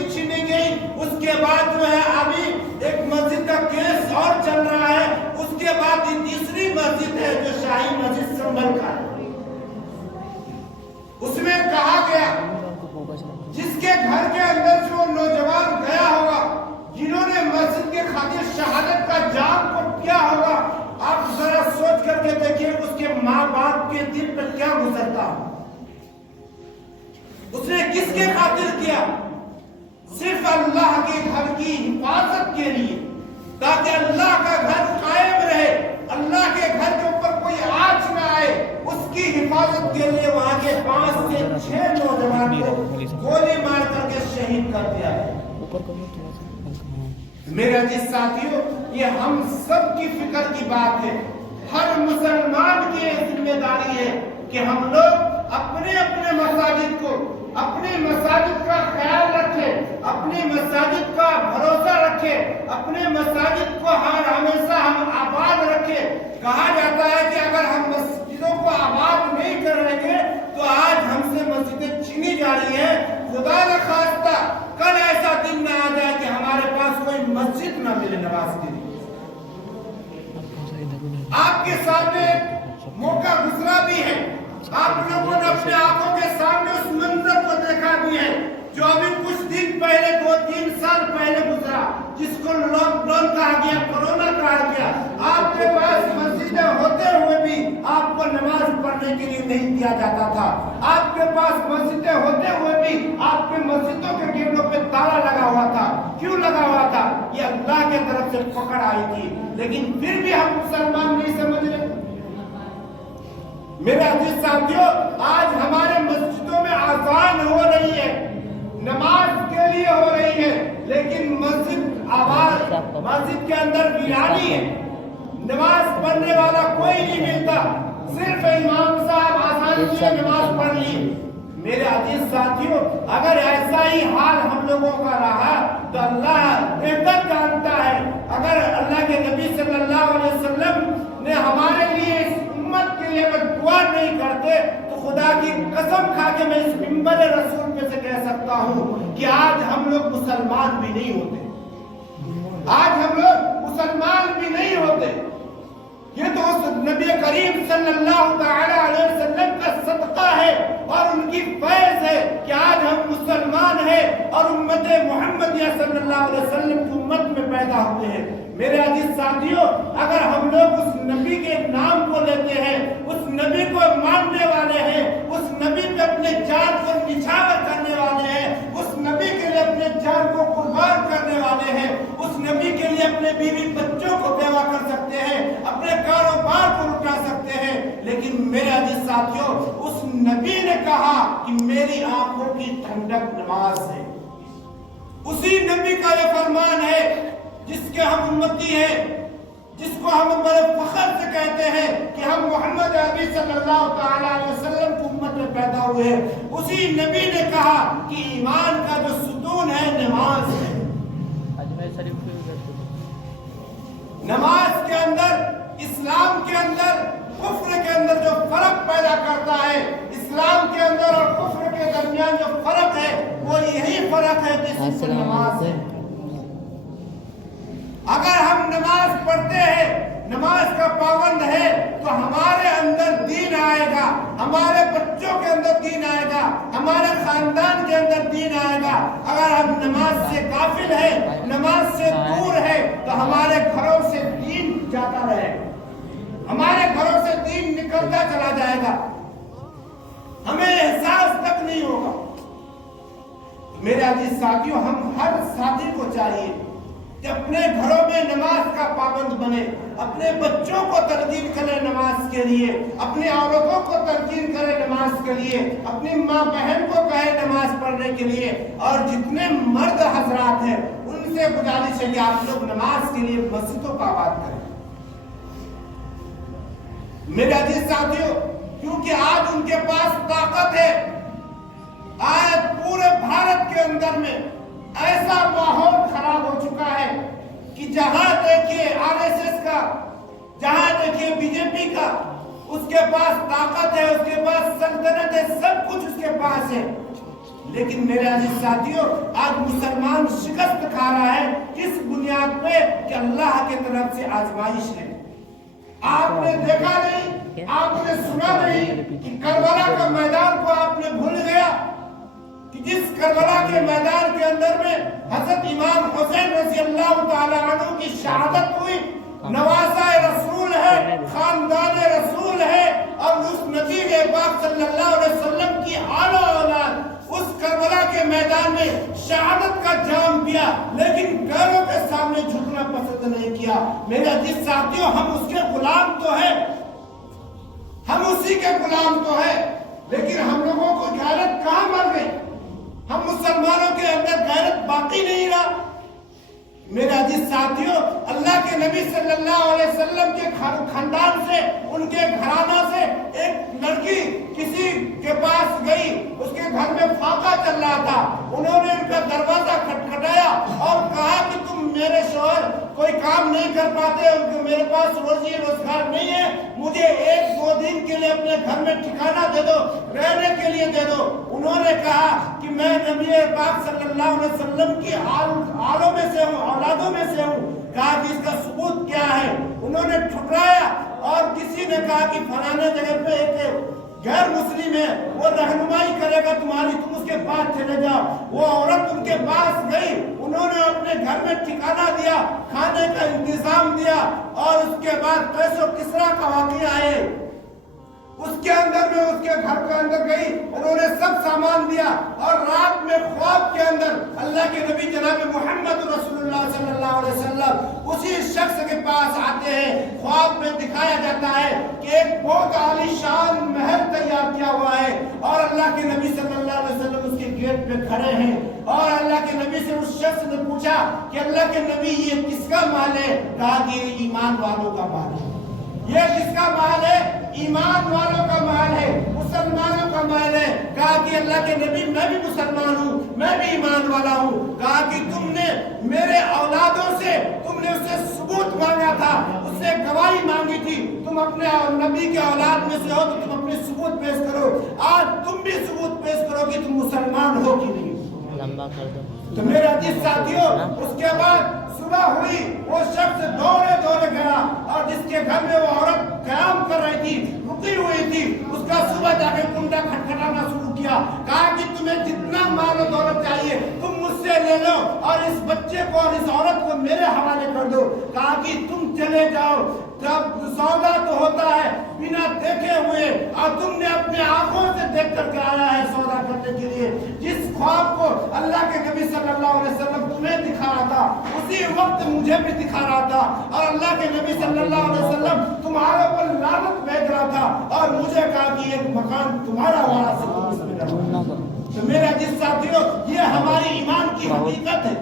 मस्जिद छीनी गई, उसके बाद जो है अभी एक मस्जिद का केस और चल रहा है, उसके बाद ये तीसरी मस्जिद है जो शाही मस्जिद संभल का है। उसमें कहा गया जिसके घर के अंदर से वो नौजवान गया होगा, जिन्होंने मस्जिद के खातिर शहादत का जाम को किया होगा, आप जरा सोच करके देखिए उसके माँ बाप के दिल पर क्या गुजरता। उसने किसके खातिर किया? सिर्फ अल्लाह के घर की हिफाजत के लिए, ताकि अल्लाह का घर कायम रहे, अल्लाह के घर के ऊपर कोई आँच न आए, उसकी हिफाजत के लिए वहां के 5 से 6 नौजवान को गोली मार करके शहीद कर दिया है। मेरे अजीज साथियों, ये हम सब की फिक्र की बात है। हर मुसलमान की ये जिम्मेदारी है कि हम लोग अपने अपने मसाजिद को, अपने मसाजिद का ख्याल रखें, अपने मसाजिद का भरोसा रखें, अपने मसाजिद को हर हमेशा हम आबाद रखें। कहा जाता है कि अगर हम मस्जिदों को आबाद नहीं करेंगे तो आज हमसे मस्जिदें छीनी जा रही है। खुदा न खास्ता कल ऐसा दिन ना आ जाए कि हमारे पास कोई मस्जिद ना मिले नमाज के लिए। आपके सामने मौका गुजरा भी है, आप लोगों ने अपने आंखों के सामने उस मंजर को देखा भी है जो अभी कुछ दिन पहले 2-3 साल पहले गुजरा, जिसको लॉकडाउन कहा गया, कोरोना कहा गया। आपके पास मस्जिदें होते हुए भी आपको नमाज पढ़ने के लिए नहीं दिया जाता था। आपके पास मस्जिदें होते हुए भी आपके मस्जिदों के गेटों पे ताला लगा हुआ था। क्यों लगा हुआ था? ये अल्लाह के तरफ से पकड़ आई थी, लेकिन फिर भी हम मुसलमान नहीं समझ रहे। मेरे अजीज साथियों, आज हमारे मस्जिदों में आजान हो रही है, नमाज के लिए हो रही है, लेकिन मस्जिद के अंदर वीरानी है, नमाज पढ़ने वाला कोई नहीं मिलता, सिर्फ इमाम साहब आसानी से नमाज पढ़ ली। मेरे अजीज साथियों, अगर ऐसा ही हाल हम लोगों का रहा तो अल्लाह बेहतर जानता है। अगर अल्लाह के नबी सल्लल्लाहु अलैहि वसल्लम ने हमारे लिए इस उम्मत के लिए अगर दुआ नहीं करते तो खुदा की कसम खा के मैं इस मिंबर रसूल पे से कह सकता हूँ कि आज हम लोग मुसलमान भी नहीं होते, आज हम लोग मुसलमान भी नहीं होते। ये तो उस नबी करीम सल्लल्लाहु अलैहि वसल्लम का सदका है और उनकी फैज़ है कि आज हम मुसलमान हैं और उम्मत मुहम्मदिया सल्लल्लाहु अलैहि वसल्लम की उम्मत में पैदा हुए हैं। मेरे अजीज साथियों, अगर हम लोग उस नबी के नाम को लेते हैं, उस नबी को मानने वाले हैं, उस नबी पे अपने जान को निछावर करने वाले हैं, उस नबी के लिए अपने जान को कुर्बान करने वाले हैं, उस नबी के लिए अपने बीवी बच्चों को बेवा कर सकते हैं, अपने कारोबार को लुटा सकते हैं, लेकिन मेरे अजीज साथियों, उस नबी ने कहा कि मेरी आंखों की ठंडक नमाज है। उसी नबी का ये फरमान है जिसके हम उम्मती हैं, जिसको हम बड़े फख्र से कहते हैं कि हम मोहम्मद अरबी सल्लल्लाहु अलैहि वसल्लम की उम्मत में पैदा हुए हैं। उसी नबी ने कहा कि ईमान का जो सुतून है नमाज है। नमाज के अंदर, इस्लाम के अंदर, कुफ्र के अंदर जो फर्क पैदा करता है, इस्लाम के अंदर और कुफ्र के दरमियान जो फर्क है वो यही फर्क है कि नमाज है। अगर हम नमाज पढ़ते हैं, नमाज का पाबंद है, तो हमारे अंदर दीन आएगा, हमारे बच्चों के अंदर दीन आएगा, हमारे खानदान के अंदर दीन आएगा। अगर हम नमाज से गाफिल है, नमाज से दूर है, तो हमारे घरों से दीन जाता रहेगा, हमारे घरों से दीन निकलता चला जाएगा, हमें एहसास तक नहीं होगा। मेरे अजीज साथियों, हम हर साथी को चाहिए कि अपने घरों में नमाज का पाबंद बने, अपने बच्चों को तरकीब करे नमाज के लिए, अपनी औरतों को तरकीब करे नमाज के लिए, अपनी माँ बहन को कहे नमाज पढ़ने के लिए, और जितने मर्द हजरात हैं उनसे गुजारिश है कि आप लोग नमाज के लिए मस्जिदों का आबाद करें। मेरे अजीज साथियों, क्योंकि आज उनके पास ताकत है। आज पूरे भारत के अंदर में ऐसा माहौल खराब हो चुका है कि जहां देखिए आरएसएस का, जहां देखिए बीजेपी का, उसके पास ताकत है, उसके पास सल्तनत है, सब कुछ उसके पास है। لیکن میرے عزیز ساتھیوں آج مسلمان شکست کھا رہا ہے کس بنیاد پہ کہ اللہ کی طرف سے آزمائش ہے۔ آپ نے دیکھا نہیں، آپ نے سنا نہیں کہ کربلا کا میدان کو آپ نے بھول گیا کہ جس کربلا کے میدان کے اندر میں حضرت امام حسین رضی اللہ تعالی عنہ کی شہادت ہوئی، نواسہ رسول ہے، خاندان رسول ہے، اور اس نبی پاک صلی اللہ علیہ وسلم کی آل و اولاد اس کربلا کے میدان میں شہادت کا جام پیا، لیکن غیروں کے سامنے جھکنا پسند نہیں کیا۔ میرے عزیز ساتھیوں، ہم اس کے غلام تو ہیں، ہم اسی کے غلام تو ہیں، لیکن ہم لوگوں کو غیرت کہاں مر گئی؟ ہم مسلمانوں کے اندر غیرت باقی نہیں رہا۔ میرے عزیز ساتھیوں، اللہ کے نبی صلی اللہ علیہ وسلم کے خاندان سے، ان کے گھرانہ سے ایک لڑکی کسی کے پاس گئی، اس کے گھر میں فاقہ چل رہا تھا، انہوں نے ان کا دروازہ کھٹکھٹایا اور کہا کہ تم میرے شوہر کوئی کام نہیں کر پاتے، ان کو میرے پاس روزی روزگار نہیں ہے، مجھے 1-2 دن کے لیے اپنے گھر میں ٹھکانہ دے دو، رہنے کے لیے دے دو۔ انہوں نے کہا کہ میں نبی پاک صلی اللہ علیہ وسلم کی آلوں میں سے ہوں، اولادوں میں سے ہوں۔ کہا کہ اس کا ثبوت کیا ہے؟ انہوں نے ٹھکرایا، اور کسی نے کہا کہ فلانے جگہ پہ ایک غیر مسلم ہے، وہ رہنمائی کرے گا تمہاری، تم اس کے پاس چلے جاؤ۔ وہ عورت ان کے پاس گئی، انہوں نے اپنے گھر میں ٹھکانہ دیا، کھانے کا انتظام دیا، اور اس کے بعد قیس و کسریٰ کا واقعہ آئے، اس کے اندر میں اس کے گھر کے اندر گئی، انہوں نے سب سامان دیا، اور رات میں خواب کے اندر اللہ کے نبی جناب محمد رسول اللہ صلی اللہ علیہ وسلم اسی شخص کے پاس آتے ہیں۔ خواب میں دکھایا جاتا ہے کہ ایک بہت عالی شان محل تیار کیا ہوا ہے، اور اللہ کے نبی صلی اللہ علیہ وسلم اس کے گیٹ پہ کھڑے ہیں، اور اللہ کے نبی سے اس شخص نے پوچھا کہ اللہ کے نبی یہ کس کا مال ہے؟ کہا کہ یہ ایمان والوں کا مال ہے۔ یہ کس کا مال ہے؟ ایمان والوں کا مال ہے، مسلمانوں کا مال ہے۔ کہا کہ اللہ کے نبی میں بھی مسلمان ہوں، میں بھی ایمان والا ہوں۔ کہا کہ تم نے میرے اولادوں سے، تم نے اس سے ثبوت مانگا تھا، اس سے گواہی مانگی تھی، تم اپنے نبی کے اولاد میں سے ہو تو تم اپنے ثبوت پیش کرو۔ آج تم بھی ثبوت پیش کرو کہ تم مسلمان ہو کہ نہیں۔ لمبا کر دو۔ تو میرے عزیز ساتھیوں، اس کے بعد صبح ہوئی، وہ شخص دوڑے گیا، اور جس کے گھر میں وہ عورت قیام کر رہی تھی، رکی ہوئی تھی، اس کا صبح جا کے کنڈا کھٹکھٹانا شروع کیا۔ کہا کہ تمہیں جتنا مال و دولت چاہیے تم مجھ سے لے لو، اور اس بچے کو اور اس عورت کو میرے حوالے کر دو۔ کہا کہ تم چلے جاؤ، جب سودا تو ہوتا ہے بنا دیکھے ہوئے، اور تم نے اپنے آنکھوں سے دیکھ کر کے آیا ہے سودا کرنے کے لیے۔ جس خواب کو اللہ کے نبی صلی اللہ علیہ وسلم تمہیں دکھا رہا تھا، اسی وقت مجھے بھی دکھا رہا تھا، اور اللہ کے نبی صلی اللہ علیہ وسلم تمہارے پر لعنت بھیج رہا تھا، اور مجھے کہا کہ ایک مکان تمہارا وہاں سے۔ تو میرے عزیز ساتھیوں، یہ ہماری ایمان کی حقیقت ہے۔